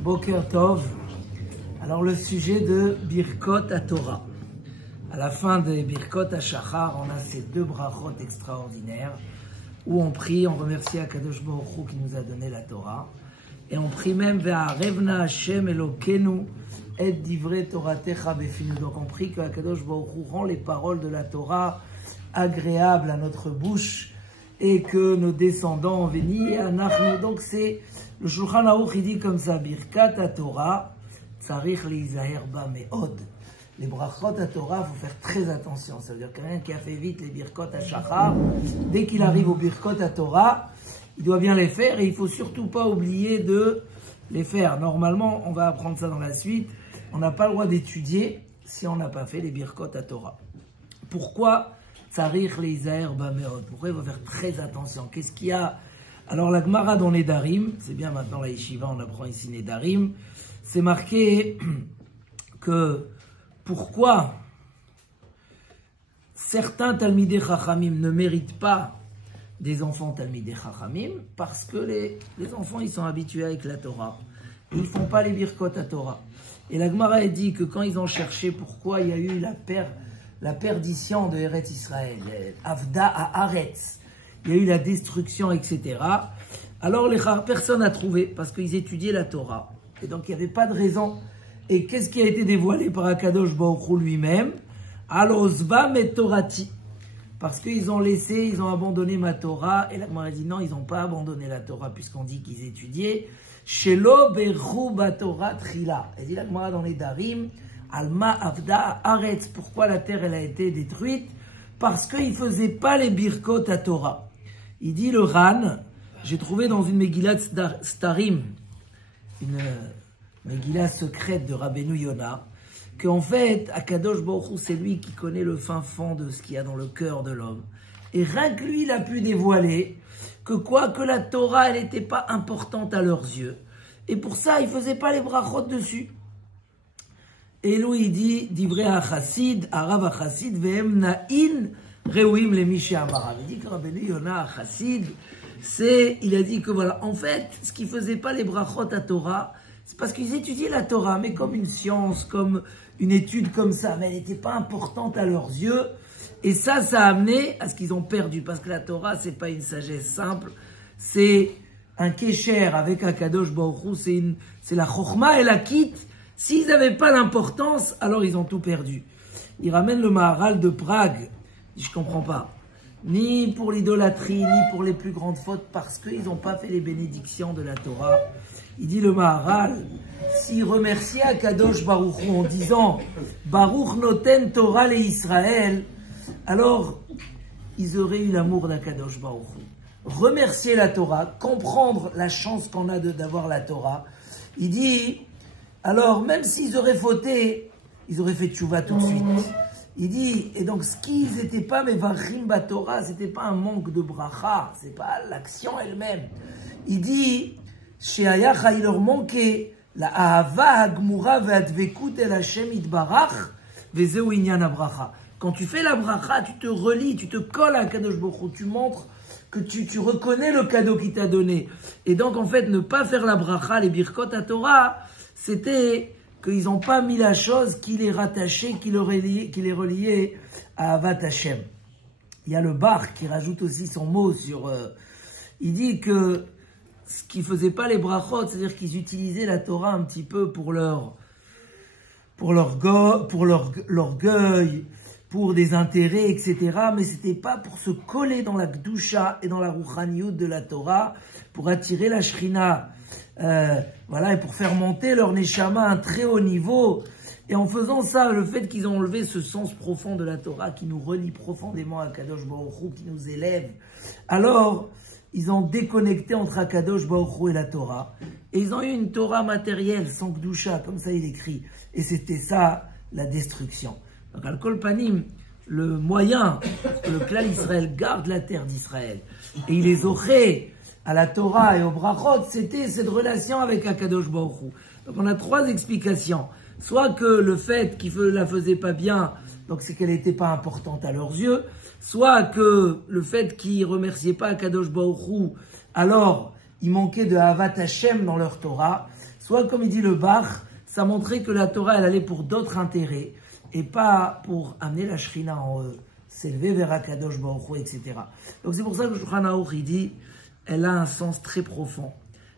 Boker Tov. Alors le sujet de Birkot HaTorah. À la fin des Birkot HaShachar, on a ces deux brachot extraordinaires où on prie, on remercie Akadosh Baruch Hu qui nous a donné la Torah. Et on prie même Ve'arevna Hashem Elokenu et divrei Toratecha befinu. Donc on prie que Akadosh Baruch Hu rend les paroles de la Torah agréables à notre bouche et que nos descendants vénis à Nachnu. Donc c'est le Shulchan Aruch, il dit comme ça: Birkat HaTorah tzarich leizaher ba me'od. Les brachot HaTorah, il faut faire très attention. Ça veut dire quelqu'un qui a fait vite les Birkot HaShachar, dès qu'il arrive aux Birkot HaTorah, il doit bien les faire et il ne faut surtout pas oublier de les faire. Normalement, on va apprendre ça dans la suite. On n'a pas le droit d'étudier si on n'a pas fait les Birkot HaTorah. Pourquoi tzarich leizaher ba me'od? Pourquoi il faut faire très attention? Qu'est-ce qu'il y a? Alors la Gemara dans Nedarim, c'est bien maintenant la Yeshiva, on apprend ici Nedarim, c'est marqué que pourquoi certains Talmidei Chachamim ne méritent pas des enfants Talmidei Chachamim, parce que les enfants ils sont habitués avec la Torah, ils ne font pas les Birkot HaTorah. Et la Gemara a dit que quand ils ont cherché pourquoi il y a eu la perdition de Eretz Israël, Avda à Aretz, il y a eu la destruction, etc. Alors personne n'a trouvé, parce qu'ils étudiaient la Torah. Et donc il n'y avait pas de raison. Et qu'est-ce qui a été dévoilé par Akadosh Baruch Hu lui-même? Alozba met Torati. Parce qu'ils ont abandonné ma Torah. Et la Gemara dit non, ils n'ont pas abandonné la Torah, puisqu'on dit qu'ils étudiaient. Shelo beru baTorah trila. Et dit la Gemara dans les Darim, Alma Avda Aretz. Pourquoi la terre elle a été détruite? Parce qu'ils ne faisaient pas les Birkot HaTorah. Il dit le Ran, j'ai trouvé dans une Megillat Starim, une Megillah secrète de Rabbeinu Yonah, qu'en fait, Akadosh Baruch Hu, c'est lui qui connaît le fin fond de ce qu'il y a dans le cœur de l'homme. Et rien que lui, il a pu dévoiler que la Torah, elle n'était pas importante à leurs yeux. Et pour ça, ils ne faisaient pas les brachot dessus. Et lui, il dit, divrei HaChassid, Arav HaChassid, ve'em na'in reuim lemishi amarav. Il dit que Rabbeinu Yonah HaChassid, il a dit que voilà, en fait, ce qui faisait pas les brachot à Torah, c'est parce qu'ils étudiaient la Torah, mais comme une science, comme une étude comme ça, mais elle n'était pas importante à leurs yeux. Et ça a amené à ce qu'ils ont perdu, parce que la Torah, c'est pas une sagesse simple, c'est un kécher avec un Kadosh Baruch Hu, c'est la chokhma et la kit. S'ils n'avaient pas l'importance, alors ils ont tout perdu. Il ramène le Maharal de Prague. Je ne comprends pas. Ni pour l'idolâtrie, ni pour les plus grandes fautes, parce qu'ils n'ont pas fait les bénédictions de la Torah. Il dit le Maharal, s'ils remerciaient Akadosh Baruch Hu en disant Baruch noten Torah le Israël, alors ils auraient eu l'amour d'Akadosh Baruch Hu. Remercier la Torah, comprendre la chance qu'on a d'avoir la Torah. Il dit, alors même s'ils auraient fauté, ils auraient fait tchouva tout de suite. Il dit, et donc ce qu'ils n'étaient pas mevachim baTorah, c'était pas un manque de bracha, c'est pas l'action elle-même. Il dit, she'ayacha, il leur manquait la ahava hagmura ve'advekut el Hashem itbarach vezeu inyan habracha. Quand tu fais la bracha, tu te relis, tu te colles à Kadosh Baruch Hu, tu montres que tu reconnais le cadeau qu'il t'a donné. Et donc en fait, ne pas faire la bracha, les Birkot HaTorah, c'était qu'ils n'ont pas mis la chose qui les rattachait, qui les reliait à Avat Hashem. Il y a le Bar qui rajoute aussi son mot sur... il dit que ce qui ne faisait pas les brachot, c'est-à-dire qu'ils utilisaient la Torah un petit peu pour l'orgueil, pour des intérêts, etc. Mais ce n'était pas pour se coller dans la Gdusha et dans la Rouchaniout de la Torah, pour attirer la Shrina. Voilà, et pour faire monter leur neshama à un très haut niveau. Et en faisant ça, le fait qu'ils ont enlevé ce sens profond de la Torah qui nous relie profondément à Kadosh Baruch Hu, qui nous élève, alors ils ont déconnecté entre Akadosh Baruch Hu et la Torah. Et ils ont eu une Torah matérielle, sans Gdusha, comme ça il écrit. Et c'était ça, la destruction. Donc Al-Kol Panim, le moyen que le clan Israël garde la terre d'Israël, et il les aurait à la Torah et au brachot, c'était cette relation avec Akadosh Baruch Hu. Donc on a trois explications. Soit que le fait qu'ils ne la faisaient pas bien, donc c'est qu'elle n'était pas importante à leurs yeux. Soit que le fait qu'ils ne remerciaient pas Akadosh Baruch Hu, alors il manquait de Havat Hashem dans leur Torah. soit comme il dit le Bach, ça montrait que la Torah, elle allait pour d'autres intérêts, et pas pour amener la Shrina en eux, s'élever vers Akadosh Baruch Hu, etc. Donc c'est pour ça que Shulchan Aruch, il dit, elle a un sens très profond.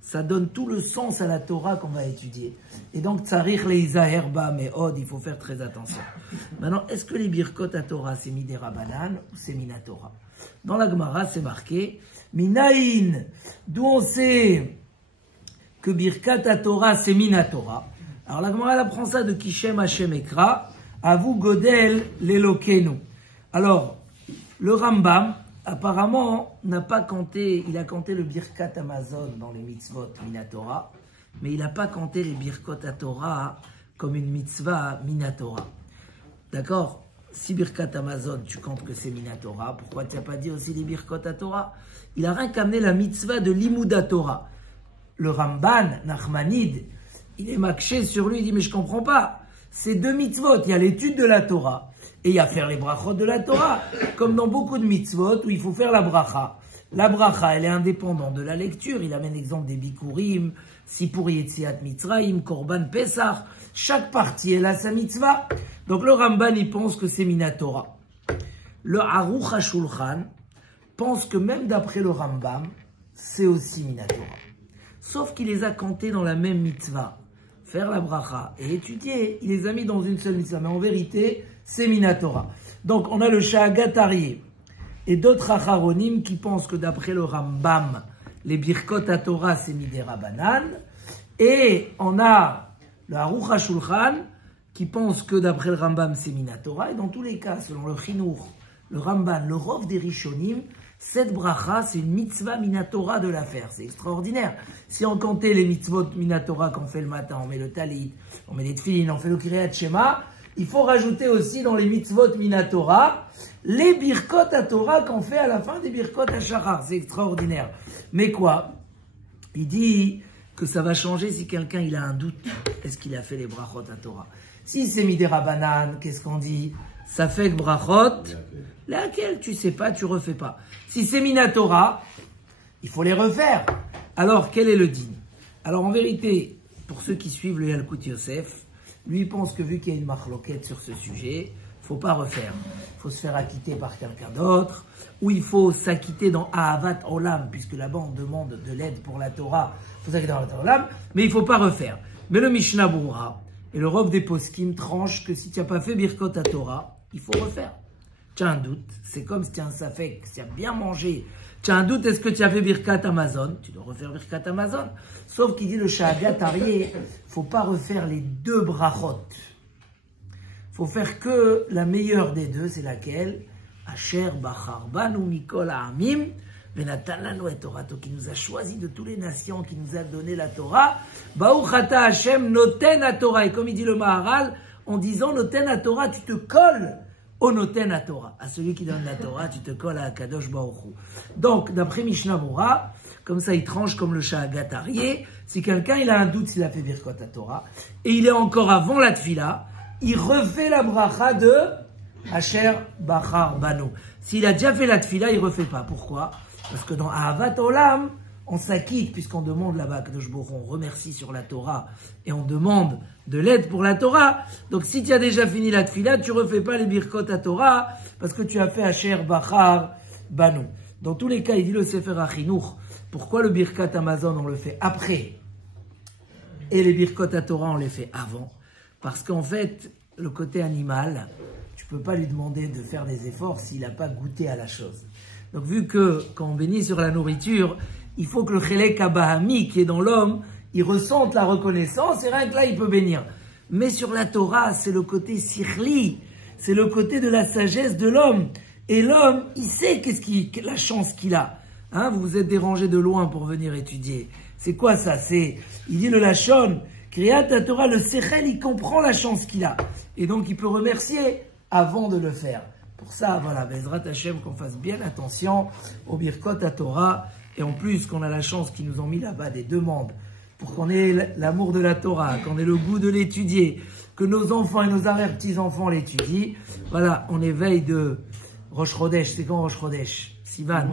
Ça donne tout le sens à la Torah qu'on va étudier. Et donc, Tzarich leizaher ba me'od, il faut faire très attention. Maintenant, est-ce que les birkot à Torah, c'est midera banan ou c'est mina Torah? Dans la Gemara, c'est marqué, minaïn, d'où on sait que birkat à Torah, c'est mina Torah. Alors la Gemara, elle apprend ça de Kishem Hashem Ekra, Avu Godel Lelokenu. Alors, le Rambam, apparemment, n'a pas compté, il a compté le Birkat Amazon dans les mitzvot Minatora, mais il n'a pas compté les Birkot à Torah comme une mitzvah Minatora. D'accord? Si Birkat Amazon, tu comptes que c'est Minatora, pourquoi tu n'as pas dit aussi les Birkot à Torah? Il a rien qu'amené la mitzvah de Limuda Torah. Le Ramban, Nachmanide, il est makché sur lui, il dit, mais je comprends pas. C'est deux mitzvot, il y a l'étude de la Torah, et il y a faire les brachot de la Torah, comme dans beaucoup de mitzvot où il faut faire la bracha. La bracha, elle est indépendante de la lecture. Il amène l'exemple des bikurim, Sipur Yetziat Mitzrayim, Korban Pesach. Chaque partie, elle a sa mitzvah. Donc le Ramban, il pense que c'est Minatora. Le Aruch HaShulchan pense que même d'après le Rambam, c'est aussi Minatora. Sauf qu'il les a comptés dans la même mitzvah. Faire la bracha et étudier, il les a mis dans une seule mitzvah. Mais en vérité, c'est Minatora. Donc on a le Sha'agatarié et d'autres acharonim qui pensent que d'après le Rambam, les Birkot à Torah, c'est Midera Banan. Et on a le Aruch HaShulchan qui pense que d'après le Rambam, c'est Minatora. Et dans tous les cas, selon le Chinour, le Ramban, le Rov des Rishonim, cette bracha, c'est une mitzvah Minatora de la faire. C'est extraordinaire. Si on comptait les mitzvot Minatora qu'on fait le matin, on met le talit, on met les tefillin, on fait le Kriyat Shema, il faut rajouter aussi dans les mitzvot Minatora les birkot à Torah qu'on fait à la fin des birkot à Shachar. C'est extraordinaire. Mais quoi? Il dit que ça va changer si quelqu'un il a un doute. Est-ce qu'il a fait les brachot à Torah? Si c'est Midera Banan, qu'est-ce qu'on dit? Ça fait que brachot, laquelle tu sais pas, tu refais pas. Si c'est Minatora, il faut les refaire. Alors, quel est le din? Alors, en vérité, pour ceux qui suivent le Yalkut Yosef, lui pense que vu qu'il y a une machloquette sur ce sujet, il ne faut pas refaire. Il faut se faire acquitter par quelqu'un d'autre, ou il faut s'acquitter dans Ahavat Olam, puisque là-bas on demande de l'aide pour la Torah. Il faut s'acquitter dans Ahavat Olam, mais il ne faut pas refaire. Mais le Mishnah Berurah et le Rov des Poskim tranchent que si tu n'as pas fait Birkot à Torah, il faut refaire. Tu as un doute, c'est comme si tu as un safek, si tu as bien mangé, tu as un doute, est-ce que tu as fait Birkat Amazon? Tu dois refaire Birkat Amazon. Sauf qu'il dit le Sha'agatarié, il ne faut pas refaire les deux brachot. Il faut faire que la meilleure des deux, c'est laquelle? Asher Bachar Banu Mikol Ha'amim Venatan Lanu et Torato, qui nous a choisi de toutes les nations, qui nous a donné la Torah. Baruch Ata Hashem Noten à Torah. Et comme il dit le Maharal, en disant Noten à Torah, tu te colles au Noten à Torah. À celui qui donne la Torah, tu te colles à Kadosh Baruch Hu. Donc, d'après Mishnah Berurah, comme ça il tranche comme le Sha'agatarié, si quelqu'un il a un doute s'il a fait Birkot à Torah, et il est encore avant la Tfila, il refait la bracha de Asher Bachar Banu. S'il a déjà fait la Tfila, il ne refait pas. Pourquoi? Parce que dans Ahavat Olam, on s'acquitte, puisqu'on demande là-bas que on remercie sur la Torah, et on demande de l'aide pour la Torah. Donc si tu as déjà fini la Tfila, tu ne refais pas les Birkot à Torah, parce que tu as fait Asher Bachar Banu. Dans tous les cas, il dit le Sefer HaChinuch, pourquoi le Birkat Amazon on le fait après, et les Birkot à Torah on les fait avant? Parce qu'en fait, le côté animal, tu ne peux pas lui demander de faire des efforts s'il n'a pas goûté à la chose. Donc vu que quand on bénit sur la nourriture, il faut que le Chelek Abahami qui est dans l'homme, il ressente la reconnaissance et rien que là il peut bénir. Mais sur la Torah, c'est le côté sikhli, c'est le côté de la sagesse de l'homme. Et l'homme, il sait la chance qu'il a. Hein, vous vous êtes dérangé de loin pour venir étudier. C'est quoi ça? Il dit le Lachon, Kriyat Torah, le Sechel, il comprend la chance qu'il a. Et donc il peut remercier avant de le faire. Pour ça, voilà, Bezrat Hashem, qu'on fasse bien attention au Birkot à Torah. Et en plus, qu'on a la chance qu'ils nous ont mis là-bas des demandes pour qu'on ait l'amour de la Torah, qu'on ait le goût de l'étudier, que nos enfants et nos arrière-petits-enfants l'étudient. Voilà, on est veille de Rosh Chodesh. C'est quand Rosh Chodesh? Sivan.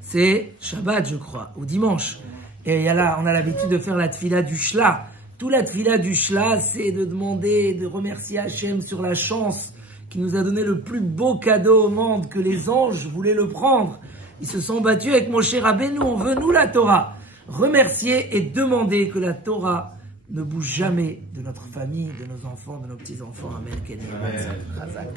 C'est Shabbat, je crois, ou dimanche. Et là, on a l'habitude de faire la tfila du shla. Tout la tfila du shla, c'est de demander, de remercier Hachem sur la chance qui nous a donné le plus beau cadeau au monde, que les anges voulaient le prendre. Ils se sont battus avec Moshe Rabbeinu, on veut nous la Torah. Remercier et demander que la Torah ne bouge jamais de notre famille, de nos enfants, de nos petits-enfants. Amen. Chazak.